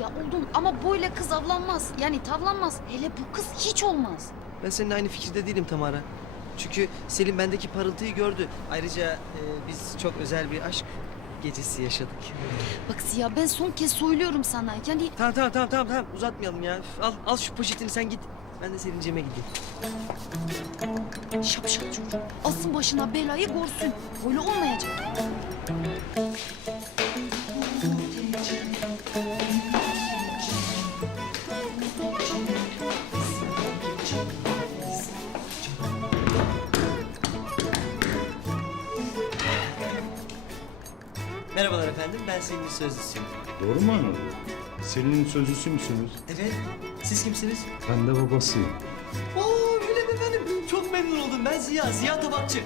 Ziya oldun ama böyle kız avlanmaz. Yani tavlanmaz. Hele bu kız hiç olmaz. Ben seninle aynı fikirde değilim Tamara. Çünkü Selim bendeki parıltıyı gördü. Ayrıca e, biz çok özel bir aşk gecesi yaşadık. Bak Ziya ben son kez söylüyorum sana. Yani Tamam tamam tamam tamam tamam uzatmayalım ya. Üf, Al al şu poşetini sen git. Ben de Selin'cime gideyim. şapşal çocuk. Alsın başına belayı görsün. Böyle olmayacak. Merhabalar efendim ben Selin'in sözlüsüyüm. Doğru mu anladım? Selin'in sözlüsü müsünüz? Evet siz kimsiniz? Ben de babasıyım. Oo öyle mi efendim? Çok memnun oldum ben Ziya. Ziya Tabakçı.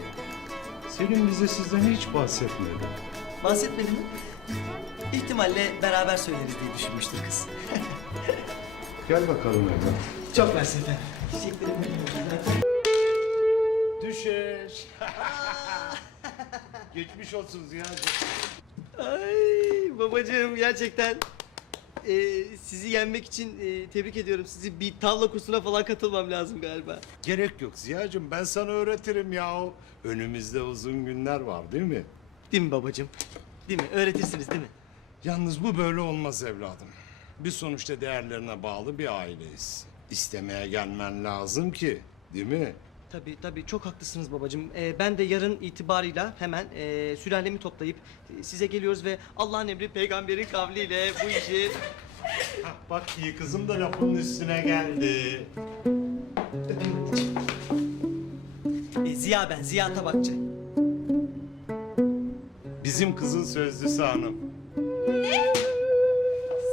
Selin bize sizden hiç bahsetmedi. Bahsetmedi mi? İhtimalle beraber söyleriz diye düşünmüştür kız. Gel bakalım evlat. Çok mersi efendim. Teşekkür ederim. Düşeş. Geçmiş olsun Ziya'cığım. Ay babacığım gerçekten e, sizi yenmek için e, tebrik ediyorum. Sizi bir tavla kursuna falan katılmam lazım galiba. Gerek yok Ziya'cığım ben sana öğretirim yahu. Önümüzde uzun günler var değil mi? Değil mi babacığım? Değil mi? Öğretirsiniz değil mi? Yalnız bu böyle olmaz evladım. Biz sonuçta değerlerine bağlı bir aileyiz. İstemeye gelmen lazım ki değil mi? Tabii tabii çok haklısınız babacığım. Ee, ben de yarın itibarıyla hemen e, sülalemi toplayıp e, size geliyoruz ve Allah'ın emri peygamberin kavliyle bu işi... Hah, bak iyi kızım da lafının üstüne geldi. E, Ziya ben, Ziya Tabakçı. Bizim kızın sözlüsü hanım.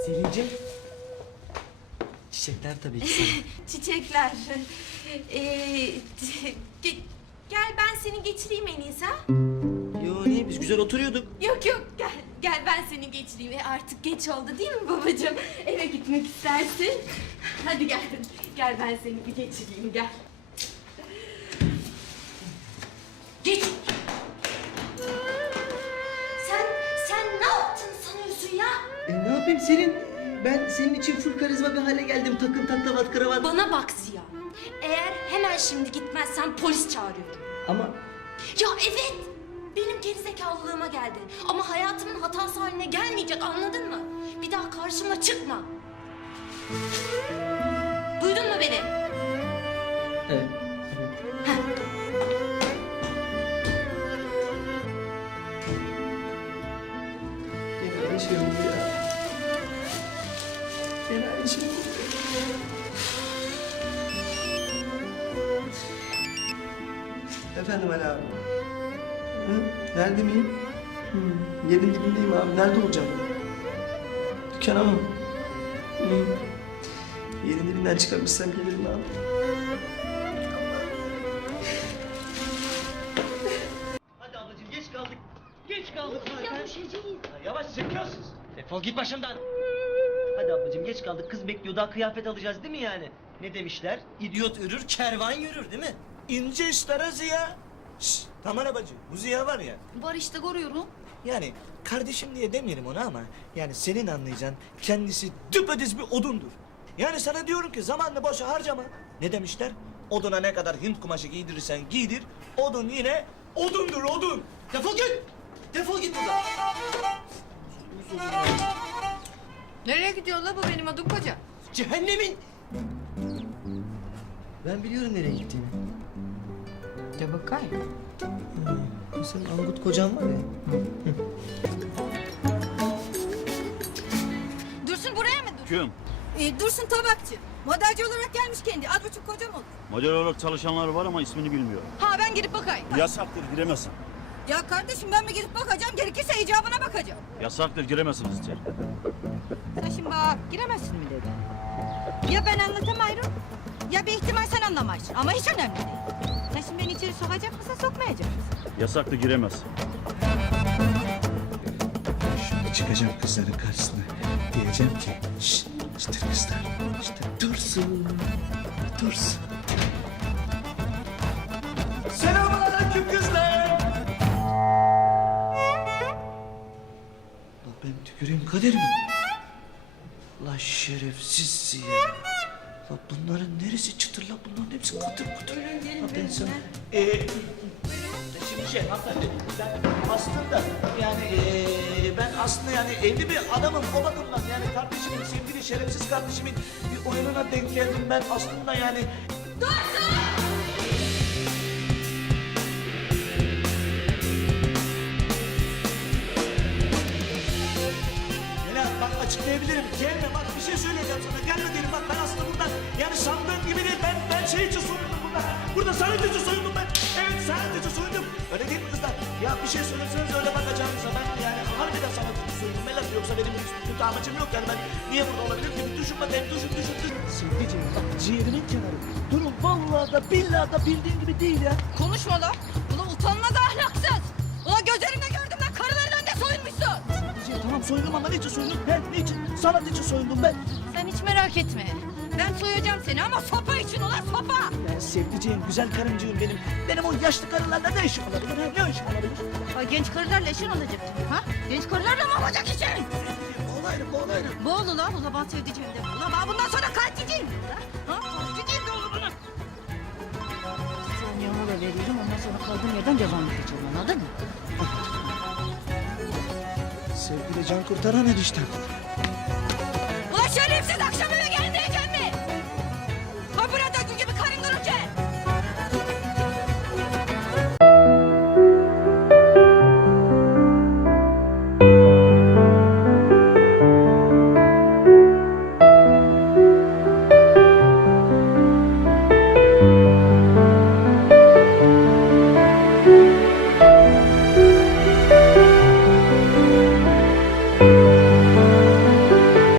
Selin'cim. Çiçekler tabii ki sana. Çiçekler. Ee, ge- gel ben seni geçireyim en iyisi ha? Yo niye biz güzel oturuyorduk. Yok yok gel. Gel ben seni geçireyim. E, artık geç oldu değil mi babacığım? Eve gitmek istersin. Hadi gel. Gel ben seni bir geçireyim gel. Geç. Sen, sen ne yaptın sanıyorsun ya? E, ne yapayım Selin? Ben senin için full karizma bir hale geldim. Takım taklavat kravat. Bana bak Ziya. Eğer hemen şimdi gitmezsen polis çağırıyorum. Ama Ya evet. Benim gerizekalılığıma geldi. Ama hayatımın hatası haline gelmeyecek anladın mı? Bir daha karşıma çıkma. Duydun mu beni? evet. Efendim Ali abi. Hı? Nerede miyim? Hı. Yerin dibindeyim abi. Nerede olacağım? Dükkana mı? Hı. Yerin dibinden çıkabilsem gelirim abi. Hadi ablacığım geç kaldık. Geç kaldık zaten. Ya, yavaş çekiyorsunuz. Defol git başımdan. Hadi ablacığım geç kaldık. Kız bekliyor daha kıyafet alacağız değil mi yani? Ne demişler? İdiot ürür, kervan yürür değil mi? İnce işlere Ziya. Şşş, Tamara bacı, bu Ziya var ya. Var işte görüyorum. Yani kardeşim diye demeyelim ona ama yani senin anlayacağın kendisi düpedüz bir odundur. Yani sana diyorum ki zamanını boşa harcama. Ne demişler? Oduna ne kadar Hint kumaşı giydirirsen giydir, odun yine odundur odun. Defol git! Defol git buradan! Nereye gidiyor la bu benim adım koca? Cehennemin! Ben biliyorum nereye gittiğini. De bakayım. Bu senin Angut kocan var ya. Dursun buraya mı dur? Kim? Ee, Dursun tabakçı. Modelci olarak gelmiş kendi. Az buçuk kocam olur. Model olarak çalışanlar var ama ismini bilmiyor. Ha ben girip bakayım. Yasaktır giremezsin. Ya kardeşim ben mi girip bakacağım? Gerekirse icabına bakacağım. Yasaktır giremezsiniz içeri. Sen şimdi bak giremezsin mi dedi. Ya ben anlatamayırım ya bir ihtimal sen anlamaysın. Ama hiç önemli değil. Beni içeri sokacak mısın sokmayacak mısın? Yasaktır giremez. Şimdi çıkacağım kızların karşısına. Diyeceğim ki şşt işte kızlar işte dursun dursun. Selamünaleyküm kızlar. Bak ben tüküreyim kader mi? La şerefsiz ya. La bunların neresi çıtır la bunların hepsi kıtır kıtır. La ben sana... Ee, şimdi şey hanımefendi ben aslında yani ee, ben aslında yani evli bir adamım. O bakımdan yani kardeşimin sevgili şerefsiz kardeşimin bir oyununa denk geldim. Ben aslında yani Mela açıklayabilirim. Gelme bak bir şey söyleyeceğim sana. Gelme dedim bak ben aslında burada yani sandığın gibi değil. Ben ben şey için soyundum burada. Burada sanat için soyundum ben. Evet sanat için soyundum. Öyle değil mi kızlar? Ya bir şey söyleseniz öyle bakacağınıza ben yani harbiden sanat için soyundum. Mela yoksa benim hiç kötü amacım yok yani ben niye burada olabilirim ki? Düşün bakayım düşün düşün düşün. Sevgiciğim bak ciğerimin kenarı. Durum vallahi da billahi da bildiğin gibi değil ya. Konuşma la. Ulan utanmaz ahlaksız. Ulan gözlerimle gördüm lan karıların önünde soyunmuşsun. Sevgiciğim tamam soyundum ama niçin soyundum? Ben niçin? Sanat için soyundum ben. Sen hiç merak etme. Ben soyacağım seni ama sopa için ulan sopa. Ben sevdiceğim, güzel karıncığım benim. Benim o yaşlı karılarla ne işim olabilir? ha? Ne işim olabilir? Ha, genç karılarla eşin olacak ha? Genç karılarla mı olacak işin? Olayırım, olayırım. Bu oğlu lan, ulan ben sevdiceğim de. Ulan ben bundan sonra katilciyim. Ha? Katilciyim de oğlu bunu. Saniye mola veriyorum, ondan sonra kaldığım yerden devam edeceğim, anladın mı? Sevgili can kurtaran eniştem. Şerefsiz akşam eve gel.